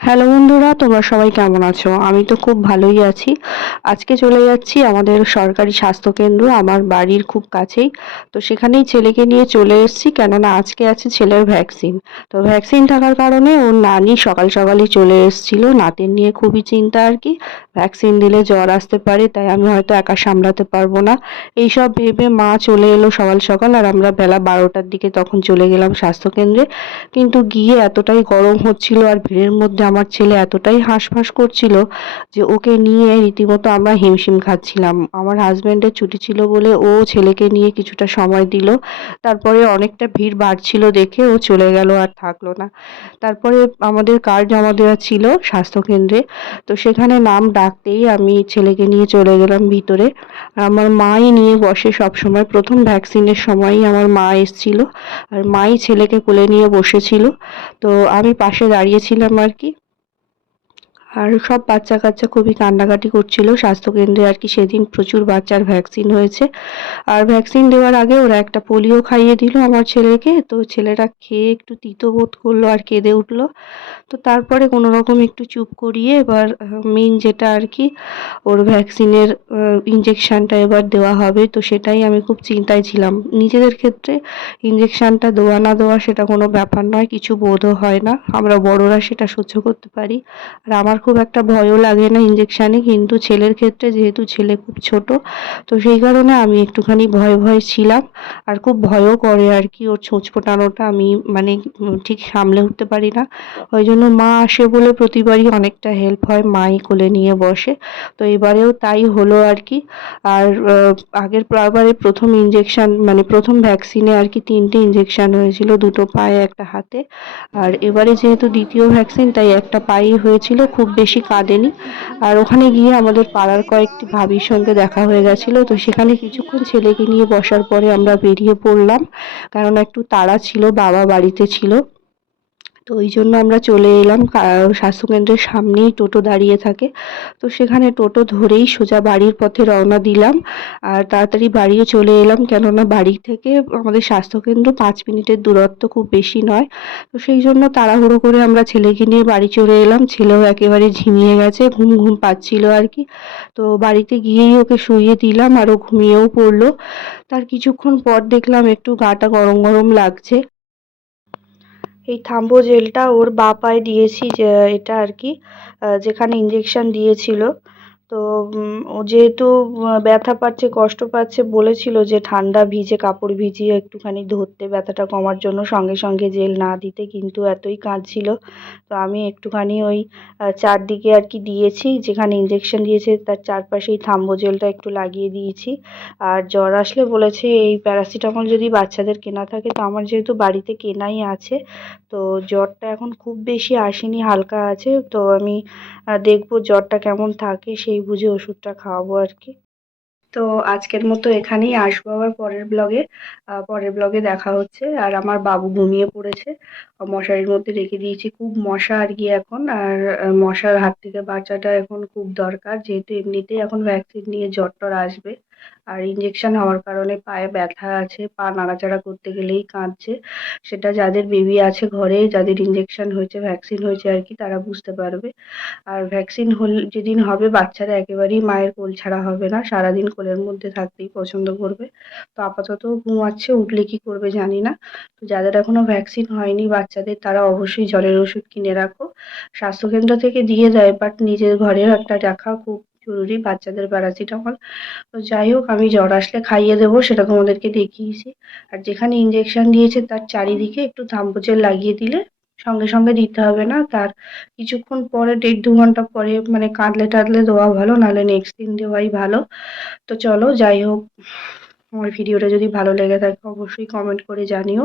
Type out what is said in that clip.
Hello বন্ধুরা, তোমরা সবাই কেমন আছো? আমি তো খুব ভালোই আছি। আজকে চলে যাচ্ছি আমাদের সরকারি স্বাস্থ্যকেন্দ্র, আমার বাড়ির খুব কাছেই। তো সেখানেই ছেলেকে নিয়ে চলে এসেছি, কেননা আজকে আছে ছেলের ভ্যাকসিন। তো ভ্যাকসিন থাকার কারণে ওর নানি সকাল সকালই চলে এসেছিল। নাতের নিয়ে খুবই চিন্তা আর কি। ভ্যাকসিন দিলে জ্বর আসতে পারে, তাই আমি হয়তো একা সামলাতে পারব না। এইসব ভেবে মা চলে এলো সকাল সকাল, আর আমরা বেলা বারোটার দিকে তখন চলে গেলাম স্বাস্থ্যকেন্দ্রে। কিন্তু গিয়ে এতটাই গরম হচ্ছিল, আর ভিড়ের মধ্যে আমার ছেলে এতটাই হাঁসফাঁস করছিল যে ওকে নিয়ে রীতিমতো আমরা হিমশিম খাচ্ছিলাম। আমার হাজব্যান্ডের ছুটি ছিল বলে ও ছেলেকে নিয়ে কিছুটা সময় দিল। তারপরে অনেকটা ভিড় বাড়ছিল দেখে ও চলে গেল আর থাকল না। তারপরে আমাদের কার্ড জমা দেওয়া ছিল স্বাস্থ্যকেন্দ্রে। তো সেখানে নাম ডাকতেই আমি ছেলেকে নিয়ে চলে গেলাম ভিতরে। আর আমার মাই নিয়ে বসে সব সময় প্রথম ভ্যাকসিনের সময়ই আমার মা এসছিল আর মাই ছেলেকে কোলে নিয়ে বসেছিল। তো আমি পাশে দাঁড়িয়েছিলাম আর কি। আর সব বাচ্চা কাচ্চা খুবই কান্নাকাটি করছিল। স্বাস্থ্যকেন্দ্রে আর কি সেদিন প্রচুর বাচ্চার ভ্যাকসিন হয়েছে। আর ভ্যাকসিন দেওয়ার আগে ওরা একটা পোলিও খাইয়ে দিল আমার ছেলেকে। তো ছেলেটা খেয়ে একটু তিতো বোধ করল আর কেঁদে উঠল। তো তারপরে কোনো রকম একটু চুপ করিয়ে এবার মেন যেটা আর কি, ওর ভ্যাকসিনের ইঞ্জেকশানটা এবার দেওয়া হবে। তো সেটাই আমি খুব চিন্তায় ছিলাম। নিজেদের ক্ষেত্রে ইঞ্জেকশানটা দেওয়া না দেওয়া সেটা কোনো ব্যাপার নয়, কিছু বোধও হয় না। আমরা বড়রা সেটা সহ্য করতে পারি। আর আমার খুব একটা ভয়ও লাগে না ইঞ্জেকশানে কিন্তু ছেলের ক্ষেত্রে যেহেতু ছেলে খুব ছোট, তো সেই কারণে আমি একটুখানি ভয় ভয় ছিলাম। আর খুব ভয়ও করে আর কি, ওর ছোঁচ ফোটানোটা আমি মানে ঠিক সামলে উঠতে পারি না। ওই জন্য মা আসে বলে প্রতিবারই অনেকটা হেল্প হয়, মাই কোলে নিয়ে বসে। তো এবারেও তাই হলো আর কি। আর আগের বারে প্রথম ইঞ্জেকশান মানে প্রথম ভ্যাকসিনে আর কি তিনটে ইঞ্জেকশান হয়েছিল, দুটো পায়ে, একটা হাতে। আর এবারে যেহেতু দ্বিতীয় ভ্যাকসিন তাই একটা পায়েই হয়েছিল, খুব বেশি কাঁদেনি। আর ওখানে গিয়ে আমাদের পাড়ার কয়েকটি ভাবির সঙ্গে দেখা হয়ে গেছিল। তো সেখানে কিছুক্ষণ ছেলেকে নিয়ে বসার পরে আমরা বেরিয়ে পড়লাম। কারণ একটু তাড়া ছিল, বাবা বাড়িতে ছিল। তো ওই জন্য আমরা চলে এলাম স্বাস্থ্যকেন্দ্রের সামনেই টোটো দাঁড়িয়ে থাকে। তো সেখানে টোটো ধরেই সোজা বাড়ির পথে রওনা দিলাম। আর তাড়াতাড়ি বাড়িও চলে এলাম, কেননা বাড়ি থেকে আমাদের স্বাস্থ্যকেন্দ্র পাঁচ মিনিটের দূরত্ব খুব বেশি নয়। তো সেই জন্য তাড়াহুড়ো করে আমরা ছেলেকে নিয়ে বাড়ি চলে এলাম। ছেলেও একেবারে ঝিমিয়ে গেছে, ঘুম ঘুম পাচ্ছিল আর কি। তো বাড়িতে গিয়েই ওকে শুইয়ে দিলাম আর ও ঘুমিয়েও পড়ল। তার কিছুক্ষণ পর দেখলাম একটু গাটা গরম গরম লাগছে। এই থাম্বো জেলটা ওর বা পায়ে দিয়েছি যে এটা আর কি যেখানে ইঞ্জেকশান দিয়েছিল। তো ও যেহেতু ব্যথা পাচ্ছে, কষ্ট পাচ্ছে, বলেছিল যে ঠান্ডা ভিজে, কাপড় ভিজিয়ে একটুখানি ধরতে ব্যথাটা কমার জন্য সঙ্গে সঙ্গে জেল না দিতে কিন্তু এতই কাঁদছিল। তো আমি একটুখানি ওই চারদিকে আর কি দিয়েছি, যেখানে ইঞ্জেকশন দিয়েছে, তার চারপাশেই থাম্বো জেলটা একটু লাগিয়ে দিয়েছি। আর জ্বর আসলে বলেছে, এই প্যারাসিটামল যদি বাচ্চাদের কেনা থাকে, তো আমার যেহেতু বাড়িতে কেনাই আছে, তো জ্বরটা এখন খুব বেশি আসেনি, হালকা আছে। তো আমি দেখব জ্বরটা কেমন থাকে, সেই বুঝে ওষুধটা খাওয়াবো আর কি। তো আজকের মতো এখানেই আসব আবার পরের ব্লগে পরের ব্লগে দেখা হচ্ছে। আর আমার বাবু ঘুমিয়ে পড়েছে। মশারির মধ্যে রেখে দিয়েছি খুব মশা আর কি এখন। আর মশার হাত থেকে বাঁচাটা এখন খুব দরকার। যেহেতু এমনিতেই এখন ভ্যাকসিন নিয়ে জ্বর টর আসবে। আর ইঞ্জেকশন হওয়ার কারণে পায়ে ব্যথা আছে, পা নাড়াচাড়া করতে গেলেই কাঁদছে। সেটা যাদের বেবি আছে ঘরে, যাদের ইঞ্জেকশন হয়েছে ভ্যাকসিন হয়েছে আর কি, তারা বুঝতে পারবে। আর ভ্যাকসিন হল, যেদিন হবে বাচ্চারা একেবারেই মায়ের কোল ছাড়া হবে না। সারাদিন কোলের মধ্যে থাকতেই পছন্দ করবে। তো আপাতত ঘুমাচ্ছে, উঠলে কি করবে জানি না। তো যাদের এখনও ভ্যাকসিন হয়নি বাচ্চাদের, তারা অবশ্যই জ্বরের ওষুধ কিনে রাখো। স্বাস্থ্যকেন্দ্র থেকে দিয়ে দেয় বাট নিজের ঘরেও একটা রাখা খুব জরুরি বাচ্চাদের প্যারাসিটামল। তো যাই হোক, আমি জ্বর আসলে খাইয়ে দেবো, সেটা তোমাদেরকে দেখিয়েছি। আর যেখানে ইঞ্জেকশন দিয়েছে, তার চারিদিকে একটু থাম্বুজেল লাগিয়ে দিলে সঙ্গে সঙ্গে দিতে হবে না। তার কিছুক্ষণ পরে, দেড় দু ঘণ্টা পরে মানে কাঁদলে টাদলে দেওয়া ভালো, নাহলে নেক্সট দিন দেওয়াই ভালো। তো চলো, যাই হোক, আমার ভিডিওটা যদি ভালো লেগে থাকে, অবশ্যই কমেন্ট করে জানিও।